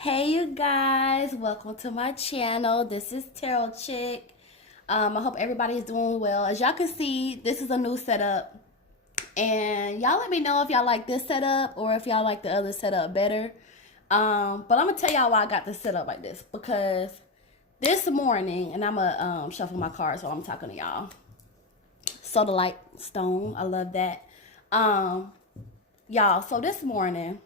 Hey you guys, welcome to my channel. This is Imtarotchick. I hope everybody is doing well. As y'all can see, this is a new setup. And y'all let me know if y'all like this setup or if y'all like the other setup better. But I'm gonna tell y'all why I got this setup like this. Because this morning, and I'm gonna shuffle my cards while I'm talking to y'all. Soda Light Stone, I love that. Y'all, so this morning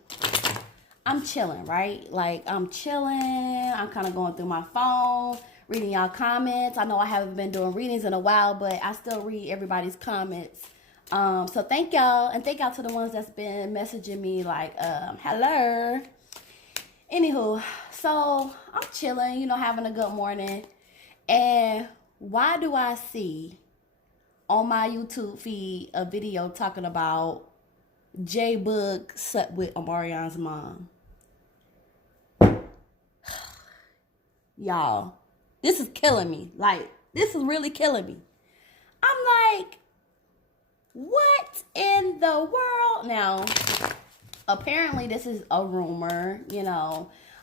I'm chilling, right? Like, I'm chilling. I'm kind of going through my phone, reading y'all comments. I know I haven't been doing readings in a while, but I still read everybody's comments. So thank y'all. And thank y'all to the ones that's been messaging me like, hello. Anywho, so I'm chilling, having a good morning. And why do I see on my YouTube feed a video talking about J Boog slept with Omarion's mom? Y'all, this is killing me. Like, this is really killing me. I'm like, what in the world? Now, apparently this is a rumor,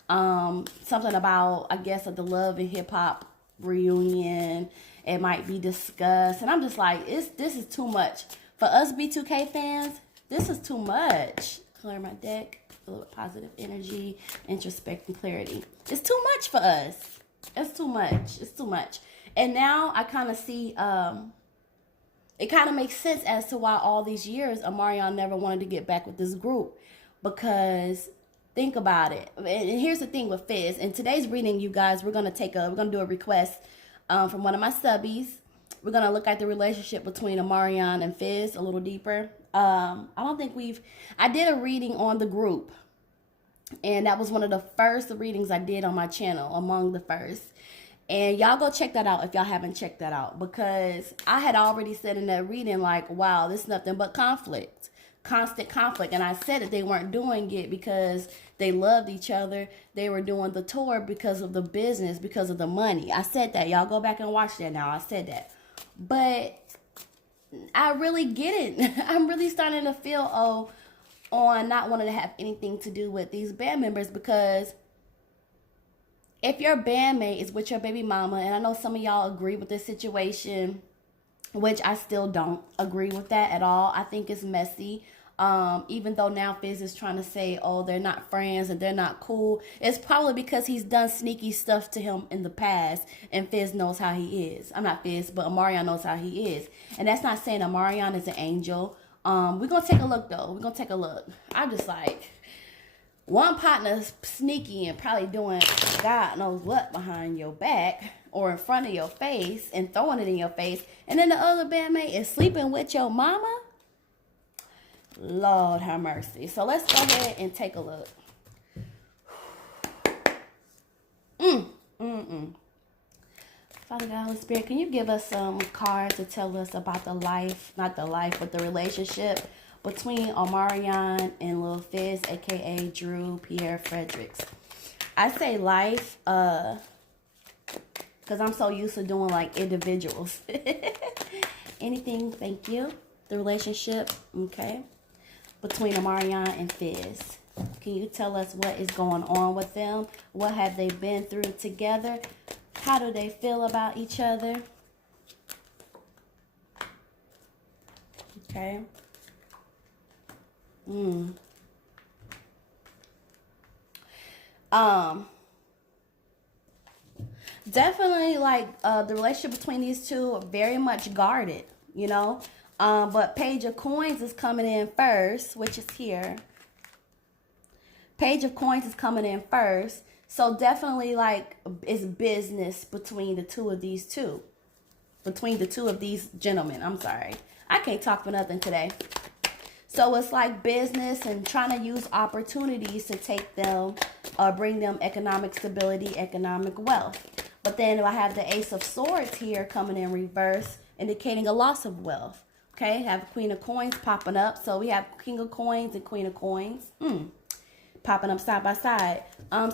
something about, I guess, the Love and Hip Hop reunion. It might be discussed. And I'm just like, this is too much. For us B2K fans, this is too much. Clear my deck. A little positive energy, introspect, and clarity. It's too much for us. It's too much. It's too much. And now I kind of see, it kind of makes sense as to why all these years Omarion never wanted to get back with this group. Because think about it. And here's the thing with Fizz. In today's reading, you guys, we're gonna do a request from one of my subbies. We're gonna look at the relationship between Omarion and Fizz a little deeper. I don't think I did a reading on the group, and that was one of the first readings I did on my channel, among the first. And y'all go check that out if y'all haven't checked that out, because I had already said in that reading, like, wow, this is nothing but conflict, constant conflict. And I said that they weren't doing it because they loved each other. They were doing the tour because of the business, because of the money. I said that. Y'all go back and watch that now. I said that. But I really get it. I'm really starting to feel on not wanting to have anything to do with these band members, because if your bandmate is with your baby mama, and I know some of y'all agree with this situation, which I still don't agree with that at all. I think it's messy. Even though now Fizz is trying to say, oh, they're not friends and they're not cool. It's probably because he's done sneaky stuff to him in the past, and Fizz knows how he is. I'm not Fizz, but Omarion knows how he is. And that's not saying Omarion is an angel. We're going to take a look, though. We're going to take a look. I'm just like, one partner's sneaky and probably doing God knows what behind your back or in front of your face and throwing it in your face. And then the other bandmate is sleeping with your mama. Lord have mercy. So let's go ahead and take a look. Father God, Holy Spirit, can you give us some cards to tell us about the life, not the life, but the relationship between Omarion and Lil Fizz, aka Drew Pierre Fredericks? I say life, because I'm so used to doing like individuals. Anything, thank you. The relationship, okay, between Omarion and Fizz. Can you tell us what is going on with them? What have they been through together? How do they feel about each other? Okay. Definitely, like, the relationship between these two are very much guarded, but Page of Coins is coming in first, which is here. Page of Coins is coming in first. So definitely, like, it's business between the two of these two. Between the two of these gentlemen. I'm sorry. I can't talk for nothing today. So it's like business and trying to use opportunities to take them, bring them economic stability, economic wealth. But then I have the Ace of Swords here coming in reverse, indicating a loss of wealth. Okay, have Queen of Coins popping up. So we have King of Coins and Queen of Coins popping up side by side.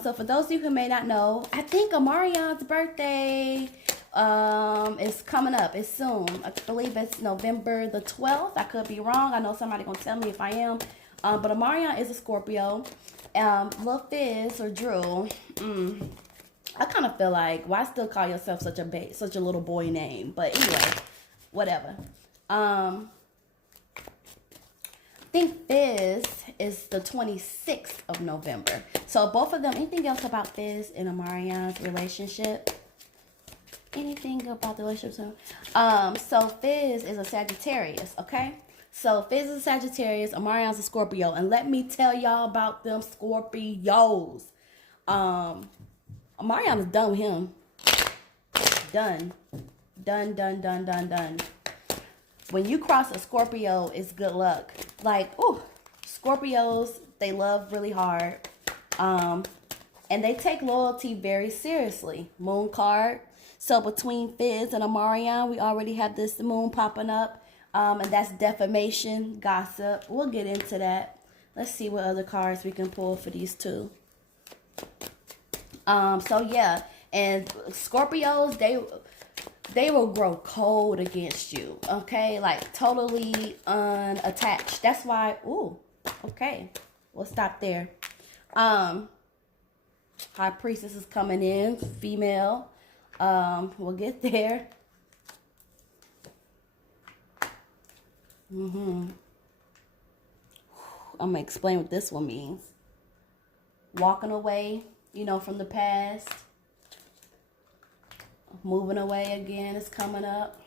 So for those of you who may not know, I think Omarion's birthday is coming up. It's soon. I believe it's November the 12th. I could be wrong. I know somebody gonna tell me if I am. But Omarion is a Scorpio. Lil Fizz or Drew. I kind of feel like, why still call yourself such a little boy name? But anyway, whatever. I think Fizz is the 26th of November. So both of them. Anything else about Fizz and Omarion's relationship? Anything about the relationship? So Fizz is a Sagittarius, okay? So Fizz is a Sagittarius, Omarion's a Scorpio. And let me tell y'all about them Scorpios. Omarion is done with him. Done. Done. When you cross a Scorpio, it's good luck. Like, ooh, Scorpios, they love really hard. And they take loyalty very seriously. Moon card. So between Fizz and Omarion, we already have this moon popping up. And that's defamation, gossip. We'll get into that. Let's see what other cards we can pull for these two. So yeah, and Scorpios, they will grow cold against you, okay? Like totally unattached. That's why, ooh, okay. We'll stop there. High Priestess is coming in, female. We'll get there. I'm gonna explain what this one means. Walking away, you know, from the past. Moving away again is coming up.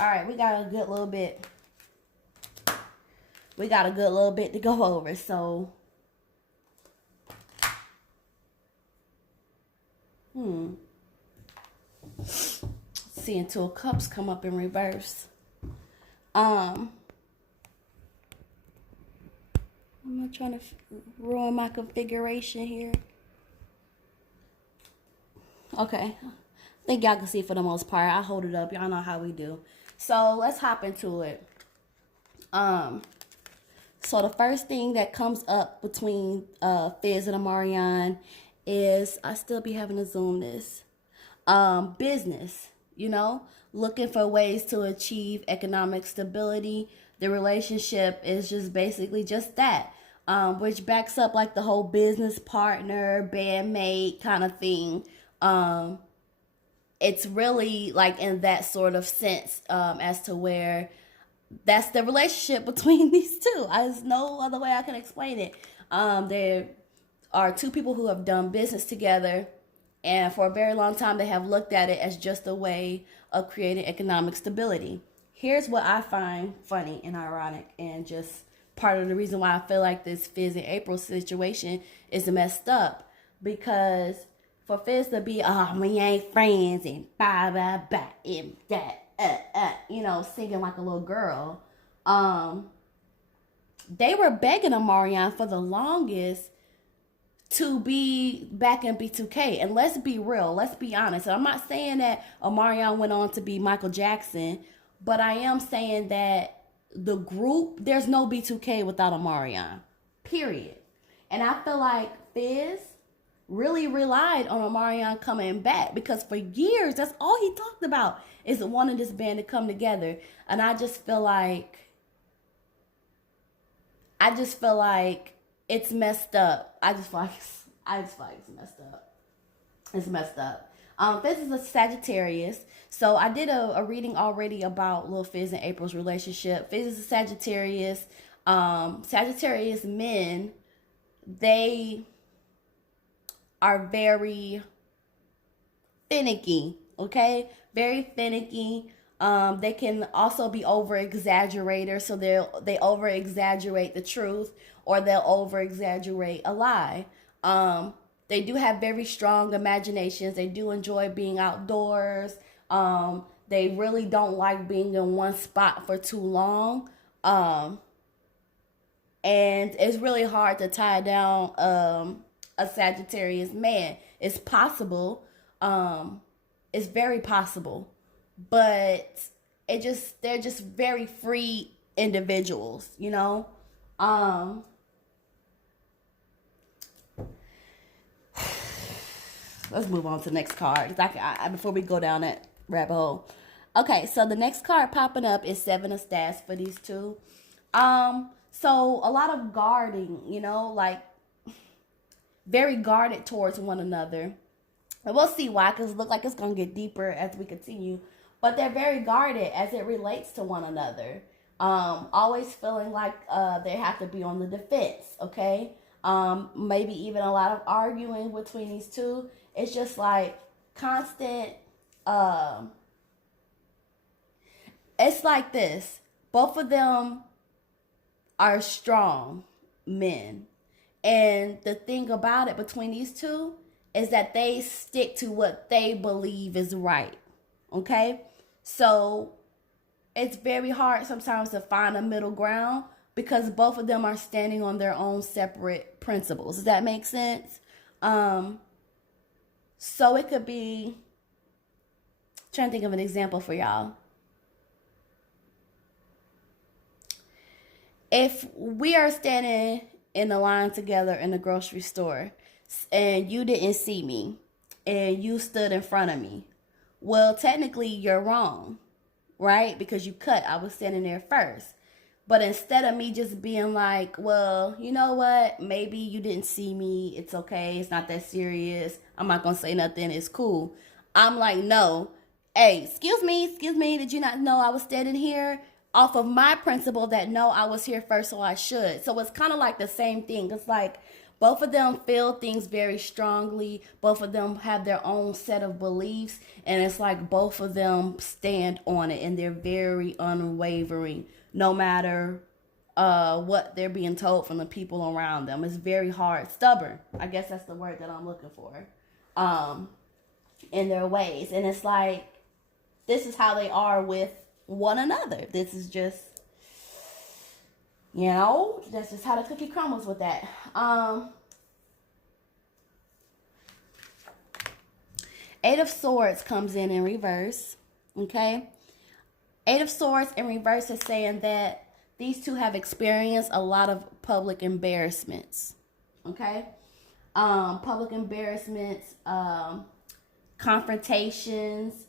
All right, we got a good little bit. We got a good little bit to go over, so. Seeing Two of Cups come up in reverse. I'm not trying to ruin my configuration here. Okay. I think y'all can see for the most part. I hold it up. Y'all know how we do. So let's hop into it. So the first thing that comes up between Fizz and Omarion is, I still be having to zoom this. Business, you know, looking for ways to achieve economic stability. The relationship is just basically just that, which backs up like the whole business partner, bandmate kind of thing. It's really like in that sort of sense, as to where that's the relationship between these two. There's no other way I can explain it. There are two people who have done business together, and for a very long time they have looked at it as just a way of creating economic stability. Here's what I find funny and ironic, and just part of the reason why I feel like this Fizz and April situation is messed up, because for Fizz to be, oh, we ain't friends, and blah, blah, blah, and that, you know, singing like a little girl. They were begging Omarion for the longest to be back in B2K. And let's be real, let's be honest. And I'm not saying that Omarion went on to be Michael Jackson, but I am saying that the group, there's no B2K without Omarion, period. And I feel like Fizz really relied on Omarion coming back, because for years that's all he talked about is wanting this band to come together. And I just feel like it's messed up. I just feel like it's messed up. It's messed up. Fizz is a Sagittarius, so I did a reading already about Lil Fizz and April's relationship. Fizz is a Sagittarius. Sagittarius men, they are very finicky, okay? Very finicky. They can also be over-exaggerators, so they over-exaggerate the truth, or they'll over-exaggerate a lie. They do have very strong imaginations. They do enjoy being outdoors. They really don't like being in one spot for too long. And it's really hard to tie down a Sagittarius man. It's possible. It's very possible. But they're just very free individuals, you know? Let's move on to the next card, before we go down that rabbit hole. Okay, so the next card popping up is Seven of Staffs for these two. So a lot of guarding, you know, like very guarded towards one another. And we'll see why, because it looks like it's going to get deeper as we continue. But they're very guarded as it relates to one another. Always feeling like they have to be on the defense, okay? Maybe even a lot of arguing between these two. It's just like constant. It's like this. Both of them are strong men. And the thing about it between these two is that they stick to what they believe is right. Okay? So it's very hard sometimes to find a middle ground because both of them are standing on their own separate principles. Does that make sense? So it could be, trying to think of an example for y'all. If we are standing in the line together in the grocery store and you didn't see me and you stood in front of me, well, technically you're wrong, right? Because you cut. I was standing there first. But instead of me just being like, well, you know what? Maybe you didn't see me. It's okay. It's not that serious. I'm not going to say nothing. It's cool. I'm like, no. Hey, excuse me. Did you not know I was standing here? Off of my principle that no, I was here first, so I should. So it's kind of like the same thing. It's like both of them feel things very strongly. Both of them have their own set of beliefs. And it's like both of them stand on it. And they're very unwavering, no matter what they're being told from the people around them. It's very hard. Stubborn. I guess that's the word that I'm looking for. In their ways. And it's like, this is how they are with one another. This is just, that's just how the cookie crumbles with that. Eight of Swords comes in reverse. Okay. Eight of Swords in reverse is saying that these two have experienced a lot of public embarrassments. Okay. Public embarrassments, confrontations,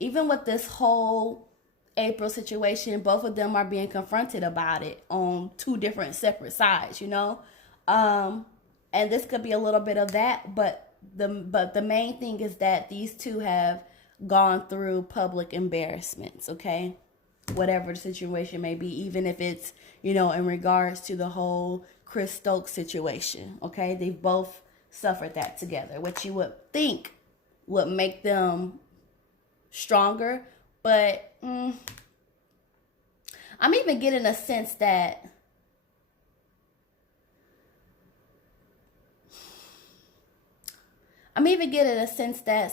even with this whole April situation, both of them are being confronted about it on two different separate sides, and this could be a little bit of that, but the main thing is that these two have gone through public embarrassments, okay? Whatever the situation may be, even if it's, in regards to the whole Chris Stokes situation, okay? They've both suffered that together, which you would think would make them stronger, but I'm even getting a sense that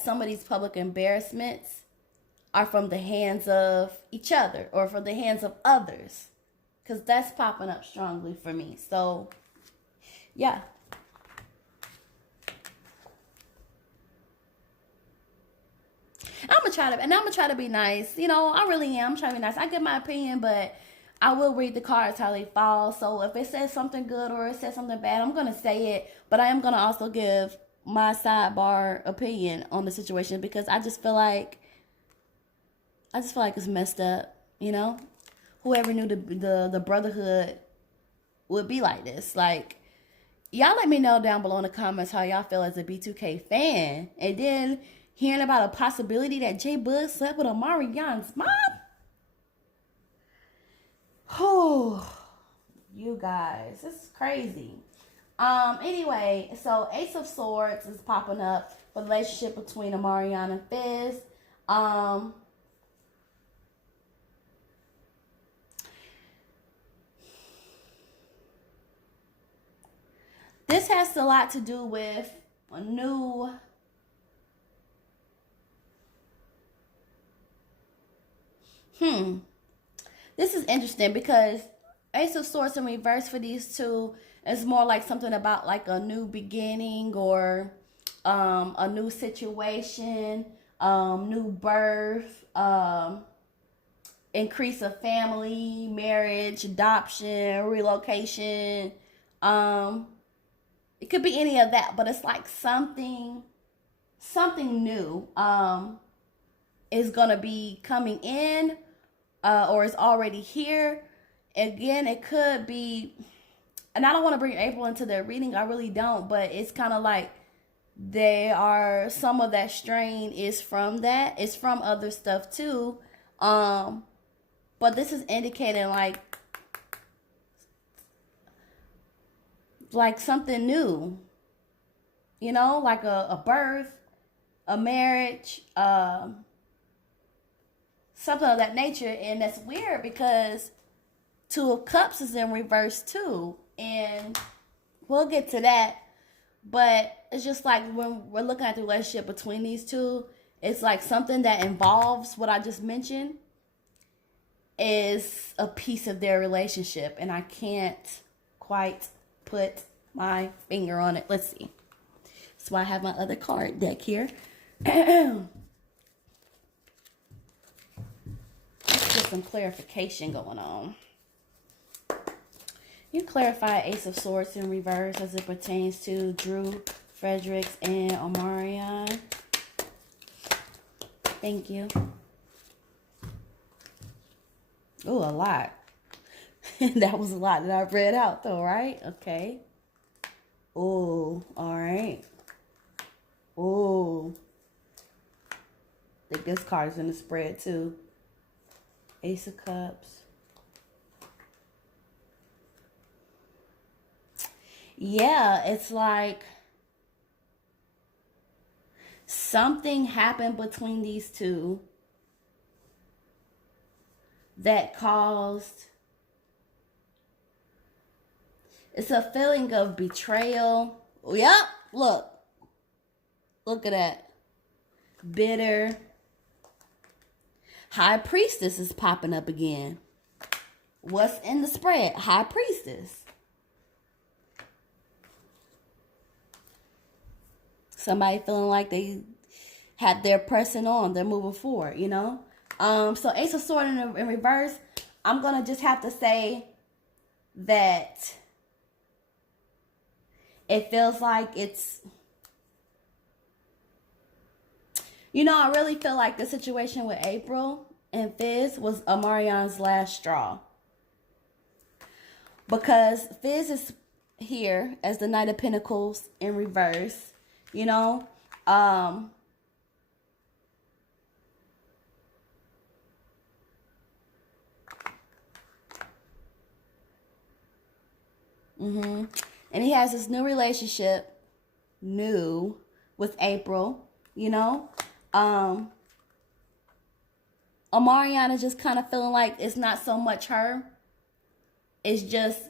some of these public embarrassments are from the hands of each other or from the hands of others, because that's popping up strongly for me. So yeah. I'm gonna try to be nice. I really am. I'm trying to be nice. I give my opinion, but I will read the cards how they fall. So if it says something good or it says something bad, I'm gonna say it. But I am gonna also give my sidebar opinion on the situation, because I just feel like it's messed up. Whoever knew the brotherhood would be like this. Like, y'all let me know down below in the comments how y'all feel as a B2K fan. And then hearing about a possibility that J Bud slept with Omarion's mom. Oh, you guys, this is crazy. Anyway, so Ace of Swords is popping up for the relationship between Omarion and Fizz. This has a lot to do with a new This is interesting because Ace of Swords in reverse for these two is more like something about like a new beginning or a new situation, new birth, increase of family, marriage, adoption, relocation. It could be any of that, but it's like something new is gonna be coming in, or is already here. Again, it could be and I don't want to bring April into their reading. I really don't. But it's kind of like they are, some of that strain is from that. It's from other stuff too. But this is indicating like something new. You know, like a birth, a marriage, something of that nature. And that's weird because Two of Cups is in reverse too. And we'll get to that. But it's just like when we're looking at the relationship between these two, it's like something that involves what I just mentioned is a piece of their relationship. And I can't quite put my finger on it. Let's see. That's why I have my other card deck here. Let's get some clarification going on. You clarify Ace of Swords in reverse as it pertains to Drew, Fredericks, and Omarion. Thank you. Oh, a lot. That was a lot that I read out though, right? Okay. Oh, all right. Oh. I think this card is in the spread too. Ace of Cups. Yeah, it's like something happened between these two that caused, it's a feeling of betrayal. Yep, look at that. Bitter. High Priestess is popping up again. What's in the spread? High Priestess. Somebody feeling like they had their pressing on, they're moving forward, you know. So Ace of Swords in reverse, I'm gonna just have to say that it feels like it's, you know, I really feel like the situation with April and Fizz was Omarion's last straw. Because Fizz is here as the Knight of Pentacles in reverse, you know. And he has this new relationship, with April, you know. Omarion is just kind of feeling like it's not so much her. It's just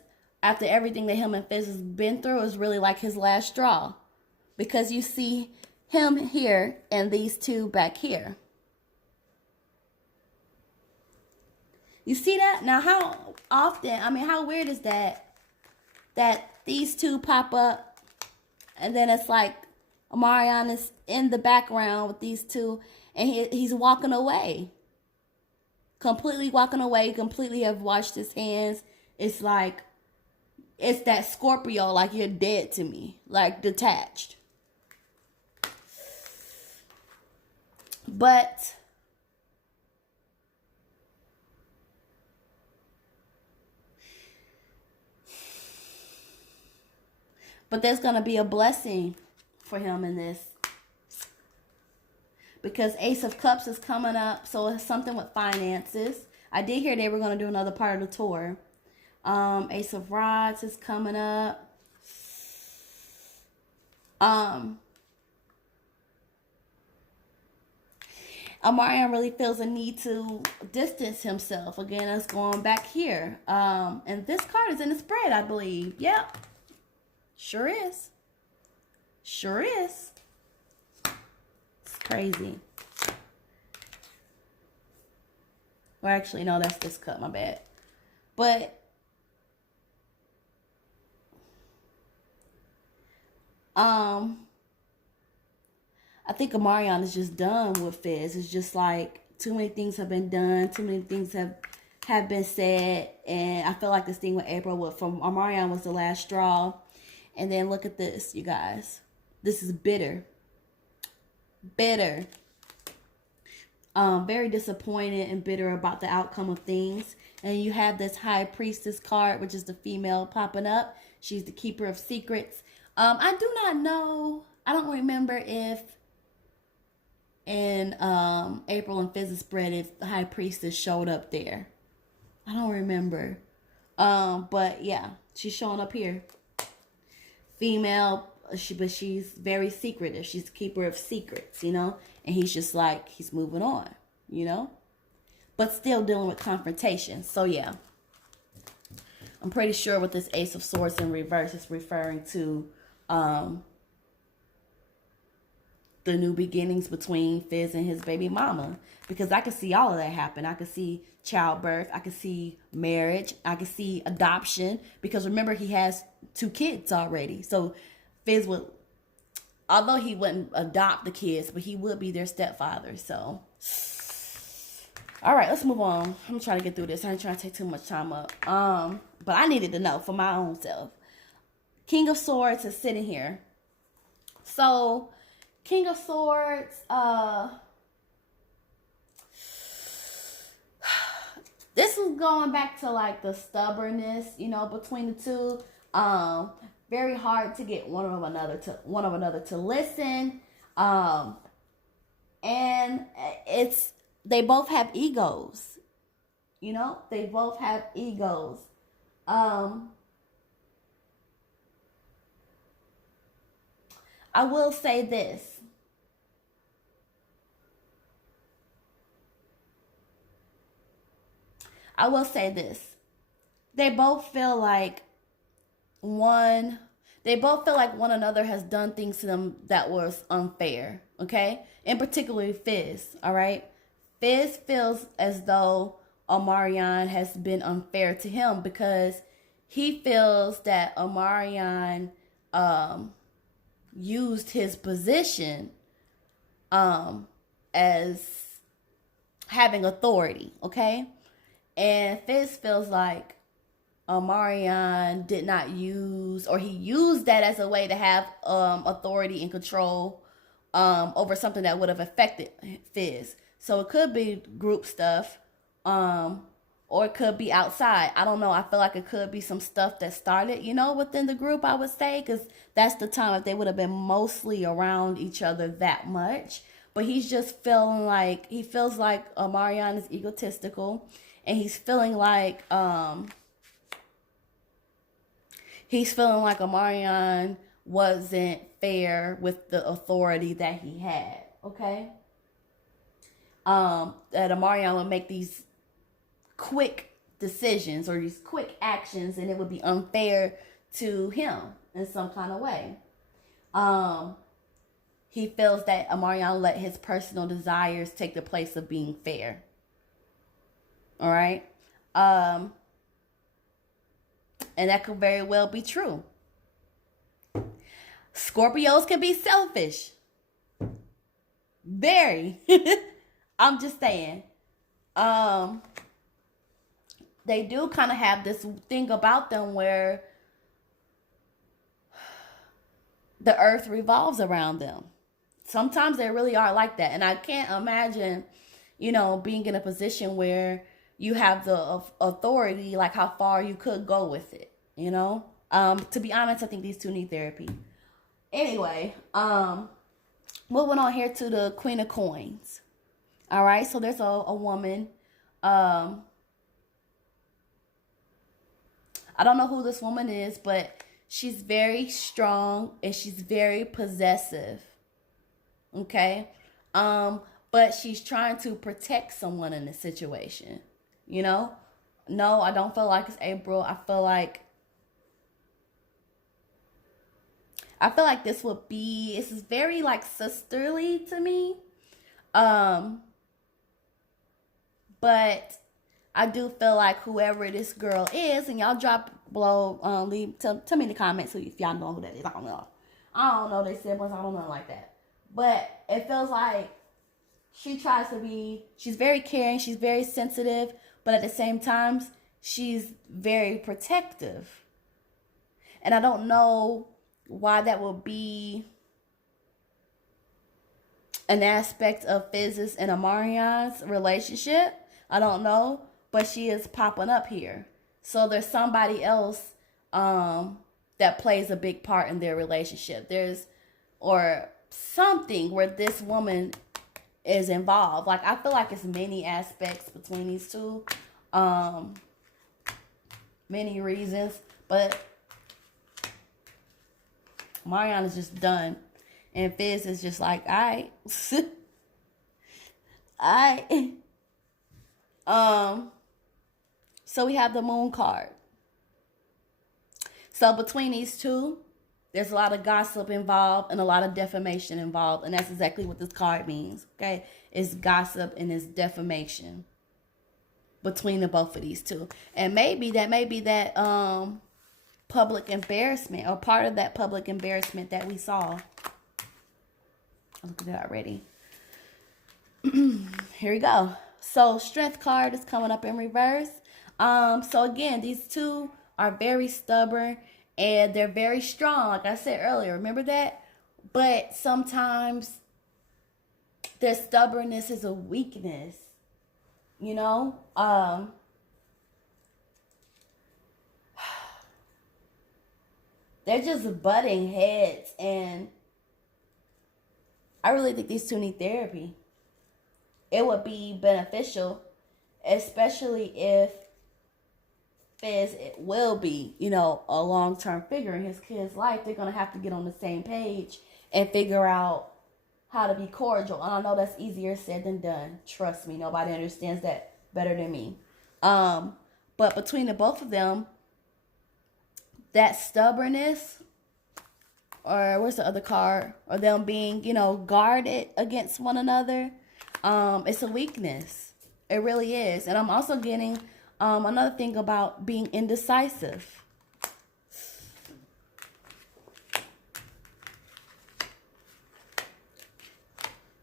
after everything that him and Fizz has been through, is really like his last straw. Because you see him here and these two back here. You see that? Now, how often, I mean, how weird is that these two pop up and then it's like Omarion is in the background with these two and he's walking away. Completely walking away, completely have washed his hands. It's like, it's that Scorpio, like you're dead to me, like detached. But there's going to be a blessing for him in this. Because Ace of Cups is coming up. So it's something with finances. I did hear they were going to do another part of the tour. Ace of Rods is coming up. Omarion really feels a need to distance himself. Again, it's going back here. And this card is in the spread, I believe. Yep. Sure is. Sure is. It's crazy. Or actually, no, that's this cup. My bad. But I think Omarion is just done with Fizz. It's just like too many things have been done. Too many things have been said. And I feel like this thing with April from Omarion was the last straw. And then look at this, you guys. This is bitter. Bitter. Very disappointed and bitter about the outcome of things. And you have this High Priestess card, which is the female popping up. She's the keeper of secrets. I do not know. I don't remember if in April and Fizz's spread if the high priestess showed up there. I don't remember. But yeah, she's showing up here. Female, but she's very secretive. She's the keeper of secrets, you know? And he's just like, he's moving on, you know? But still dealing with confrontation. So yeah. I'm pretty sure with this Ace of Swords in reverse, it's referring to the new beginnings between Fizz and his baby mama. Because I could see all of that happen. I could see childbirth. I could see marriage. I could see adoption. Because remember, he has 2 kids already. So Fizz would, although he wouldn't adopt the kids, but he would be their stepfather. So, all right, let's move on. I'm trying to get through this. I ain't trying to take too much time up. But I needed to know for my own self. King of Swords is sitting here. So, King of Swords, this is going back to like the stubbornness, you know, between the two. Very hard to get one of another to listen. And they both have egos. You know, they both have egos. I will say this. They both feel like one another has done things to them that was unfair, okay? In particular, Fizz, all right? Fizz feels as though Omarion has been unfair to him because he feels that Omarion used his position as having authority, okay? And Fizz feels like Omarion did not use, or he used that as a way to have authority and control over something that would have affected Fizz. So it could be group stuff, or it could be outside. I don't know. I feel like it could be some stuff that started, you know, within the group, I would say, because that's the time that they would have been mostly around each other that much. But he's just feeling like, he feels like Omarion is egotistical, and he's feeling like Omarion wasn't fair with the authority that he had, okay? That Omarion would make these quick decisions or these quick actions, and it would be unfair to him in some kind of way. He feels that Omarion let his personal desires take the place of being fair. All right? And that could very well be true. Scorpios can be selfish. Very. I'm just saying. They do kind of have this thing about them where the earth revolves around them. Sometimes they really are like that. And I can't imagine, you know, being in a position where you have the authority, like how far you could go with it, you know? To be honest, I think these two need therapy. Anyway, moving on here to the Queen of Coins. All right, so there's a woman. I don't know who this woman is, but she's very strong and she's very possessive. Okay? But she's trying to protect someone in this situation. You know? No, I don't feel like it's April. I feel like this is very like sisterly to me. But I do feel like whoever this girl is, and y'all drop below, tell me in the comments if y'all know who that is. I don't know their siblings. I don't know like that. But it feels like she's very caring, she's very sensitive, but at the same time, she's very protective. And I don't know why that will be an aspect of Fizz's and Omarion's relationship. I don't know, but she is popping up here. So there's somebody else that plays a big part in their relationship. There's, or something where this woman is involved. Like, I feel like it's many aspects between these two. Many reasons. But Omarion is just done. And Fizz is just like, alright. Alright. So we have the moon card. So between these two, there's a lot of gossip involved and a lot of defamation involved. And that's exactly what this card means. Okay? It's gossip and it's defamation between the both of these two. And maybe that public embarrassment, or part of that public embarrassment that we saw. Look at that already. Here we go. So strength card is coming up in reverse. So again, these two are very stubborn and they're very strong, like I said earlier. Remember that? But sometimes their stubbornness is a weakness. You know? They're just butting heads, and I really think these two need therapy. It would be beneficial, especially if Fizz will be, you know, a long-term figure in his kid's life. They're going to have to get on the same page and figure out how to be cordial. And I know that's easier said than done. Trust me, nobody understands that better than me. But between the both of them, that stubbornness, or where's the other card? Or them being, you know, guarded against one another. It's a weakness. It really is. And I'm also getting another thing about being indecisive.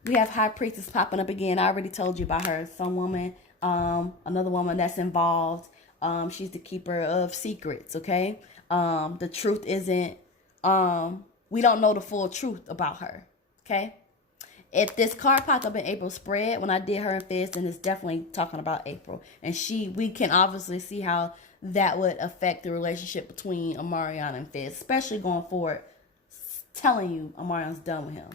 We have High Priestess popping up again. I already told you about her. Some woman, another woman that's involved. She's the keeper of secrets, okay? The truth isn't, we don't know the full truth about her, okay? If this card popped up in April's spread, when I did her and Fizz, then it's definitely talking about April. And we can obviously see how that would affect the relationship between Omarion and Fizz, especially going forward. Telling you, Omarion's done with him.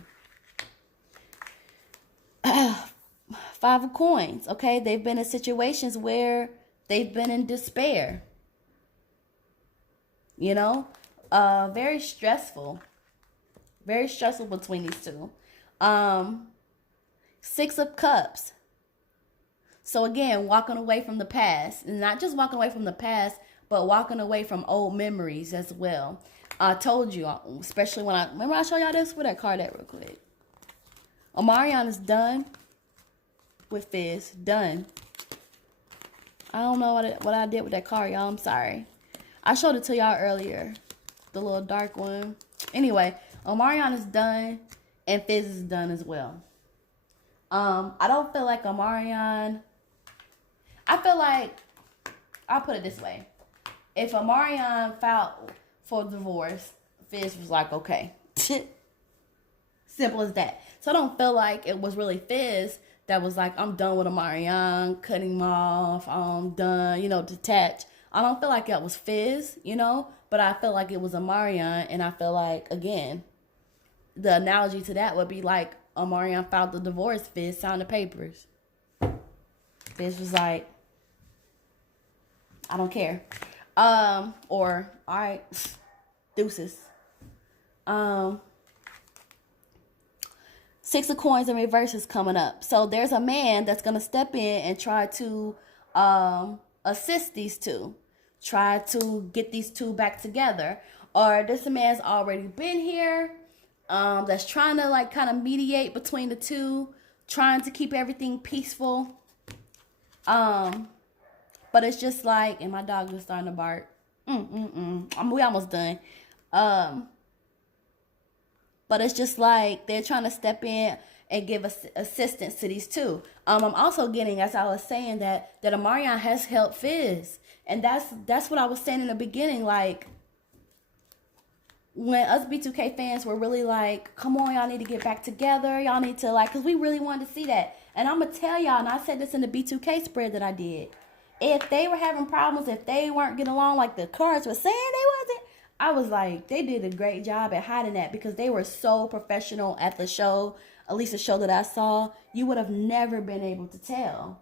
Five of Coins, okay? They've been in situations where they've been in despair. You know? Very stressful. Very stressful between these two. Six of Cups. So again, walking away from the past. And not just walking away from the past, but walking away from old memories as well. I told you, especially when remember I showed y'all this? Where that card at real quick? Omarion is done with Fizz. Done. I don't know what I did with that card, y'all. I'm sorry. I showed it to y'all earlier. The little dark one. Anyway, Omarion is done. And Fizz is done as well. I don't feel like Omarion. I feel like, I'll put it this way. If Omarion filed for divorce, Fizz was like, okay. Simple as that. So I don't feel like it was really Fizz that was like, I'm done with Omarion, cutting him off, I'm done, you know, detached. I don't feel like that was Fizz, you know, but I feel like it was Omarion, and I feel like, again, the analogy to that would be like Omarion filed the divorce, Fizz signed the papers. Fizz was like, I don't care. Or, all right, deuces. Six of Coins in reverse is coming up. So there's a man that's going to step in and try to assist these two. Try to get these two back together. Or this man's already been here. That's trying to like kind of mediate between the two, trying to keep everything peaceful. But it's just like, and my dog is starting to bark. We almost done. But it's just like they're trying to step in and give assistance to these two. I'm also getting, as I was saying, that Omarion has helped Fizz, and that's what I was saying in the beginning, like. When us B2K fans were really like, come on, y'all need to get back together. Y'all need to like, because we really wanted to see that. And I'm going to tell y'all, and I said this in the B2K spread that I did. If they were having problems, if they weren't getting along like the cards were saying they wasn't, I was like, they did a great job at hiding that because they were so professional at the show. At least the show that I saw, you would have never been able to tell.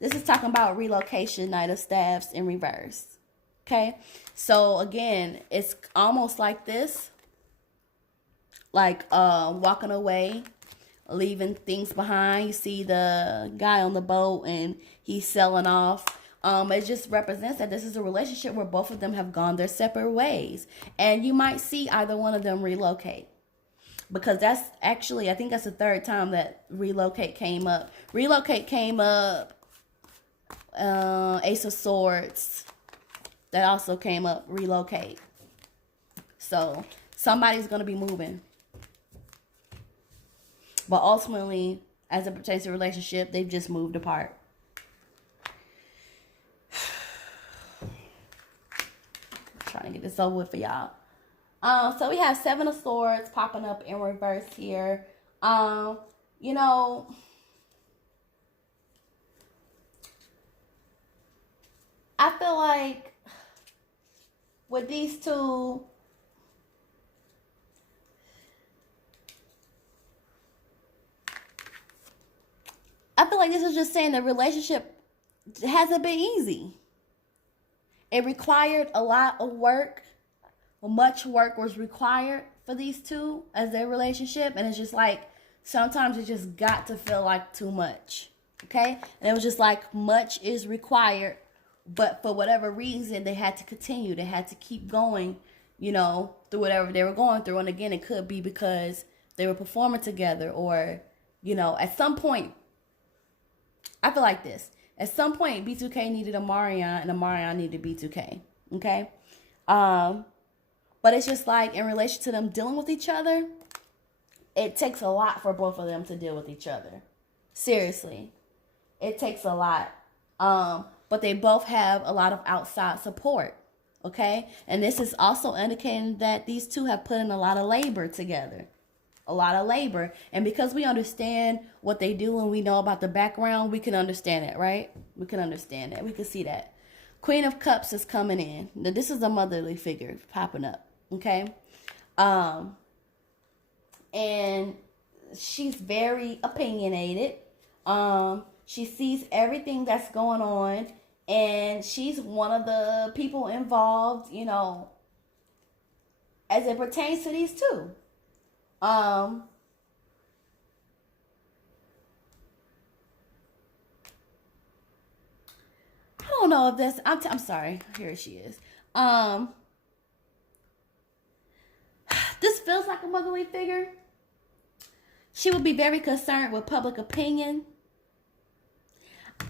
This is talking about relocation, Knight of Staffs in reverse. Okay, so again, it's almost like this, like walking away, leaving things behind. You see the guy on the boat and he's selling off. It just represents that this is a relationship where both of them have gone their separate ways. And you might see either one of them relocate. Because that's actually, I think that's the third time that relocate came up. Relocate came up, Ace of Swords. That also came up, relocate. So somebody's going to be moving. But ultimately, as it pertains to a relationship, they've just moved apart. Trying to get this over with for y'all. So we have Seven of Swords popping up in reverse here. You know, I feel like with these two, I feel like this is just saying the relationship hasn't been easy. It required a lot of work. Much work was required for these two as their relationship. And it's just like, sometimes it just got to feel like too much. Okay? And it was just like, much is required. But for whatever reason, they had to continue. They had to keep going, you know, through whatever they were going through. And again, it could be because they were performing together. Or, you know, at some point, I feel like this. At some point, B2K needed Omarion and Omarion needed B2K. Okay? But it's just like in relation to them dealing with each other, it takes a lot for both of them to deal with each other. Seriously. It takes a lot. But they both have a lot of outside support. Okay? And this is also indicating that these two have put in a lot of labor together. A lot of labor. And because we understand what they do and we know about the background, we can understand it, right? We can understand that. We can see that. Queen of Cups is coming in. Now, this is a motherly figure popping up. Okay? And she's very opinionated. She sees everything that's going on. And she's one of the people involved, you know, as it pertains to these two. I don't know if this, I'm sorry. Here she is. This feels like a motherly figure. She would be very concerned with public opinion.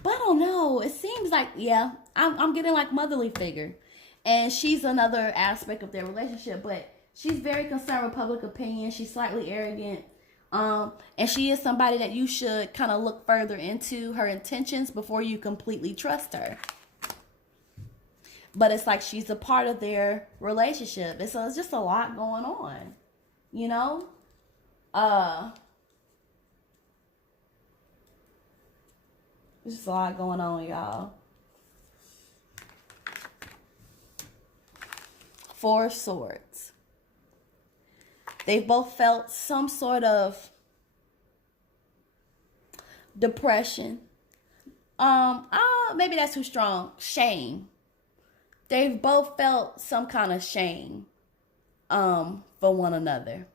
But I don't know. It seems like, yeah, I'm getting like motherly figure. And she's another aspect of their relationship. But she's very concerned with public opinion. She's slightly arrogant. And she is somebody that you should kind of look further into her intentions before you completely trust her. But it's like she's a part of their relationship. And so it's just a lot going on. You know? There's just a lot going on, y'all. Four of Swords. They've both felt some sort of depression. Maybe that's too strong. Shame. They've both felt some kind of shame for one another.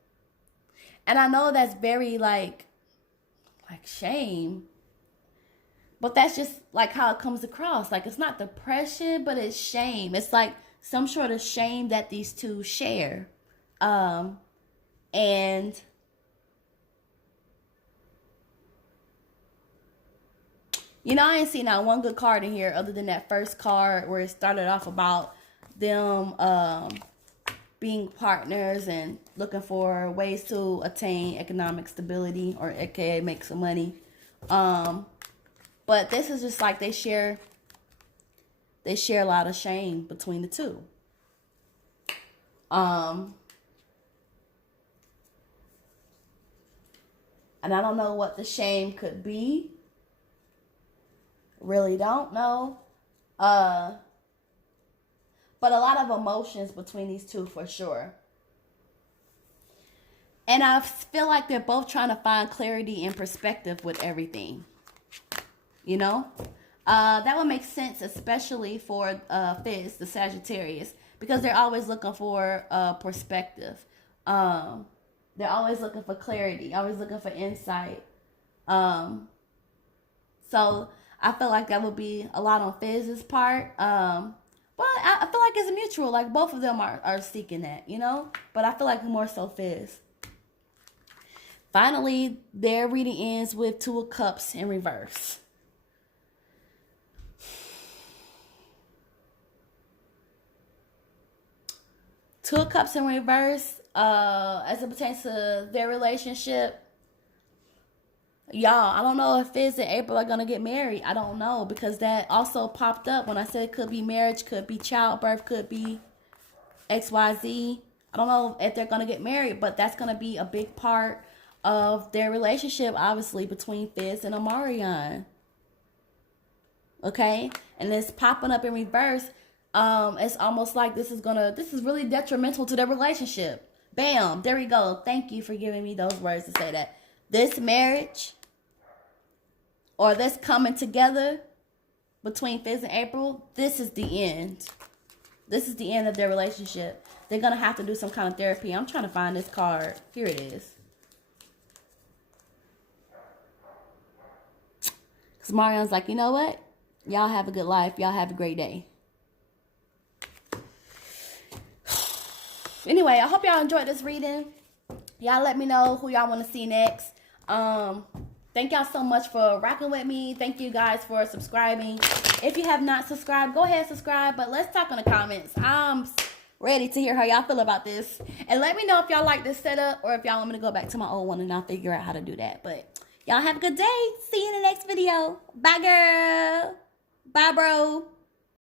And I know that's very like shame. But that's just like how it comes across. Like it's not depression, but it's shame. It's like some sort of shame that these two share. And you know, I ain't seen not one good card in here other than that first card where it started off about them being partners and looking for ways to attain economic stability, or aka make some money. But this is just like they share a lot of shame between the two. And I don't know what the shame could be. Really don't know. But But a lot of emotions between these two for sure. And I feel like they're both trying to find clarity and perspective with everything. You know? That would make sense, especially for Fizz, the Sagittarius, because they're always looking for perspective. They're always looking for clarity, always looking for insight. So I feel like that would be a lot on Fizz's part. Well, I feel like it's mutual. Like both of them are seeking that, you know? But I feel like more so Fizz. Finally, their reading ends with Two of Cups in reverse. Two of Cups in reverse, as it pertains to their relationship. Y'all, I don't know if Fizz and April are going to get married. I don't know, because that also popped up when I said it could be marriage, could be childbirth, could be XYZ. I don't know if they're going to get married, but that's going to be a big part of their relationship, obviously, between Fizz and Omarion. Okay? And it's popping up in reverse. It's almost like this is really detrimental to their relationship. Bam, there we go. Thank you for giving me those words to say that. This marriage or this coming together between Fizz and April, this is the end. This is the end of their relationship. They're going to have to do some kind of therapy. I'm trying to find this card. Here it is. Because Marion's like, you know what? Y'all have a good life. Y'all have a great day. Anyway, I hope y'all enjoyed this reading. Y'all let me know who y'all want to see next. Thank y'all so much for rocking with me. Thank you guys for subscribing. If you have not subscribed, go ahead and subscribe. But let's talk in the comments. I'm ready to hear how y'all feel about this. And let me know if y'all like this setup or if y'all want me to go back to my old one and I'll figure out how to do that. But y'all have a good day. See you in the next video. Bye, girl. Bye, bro.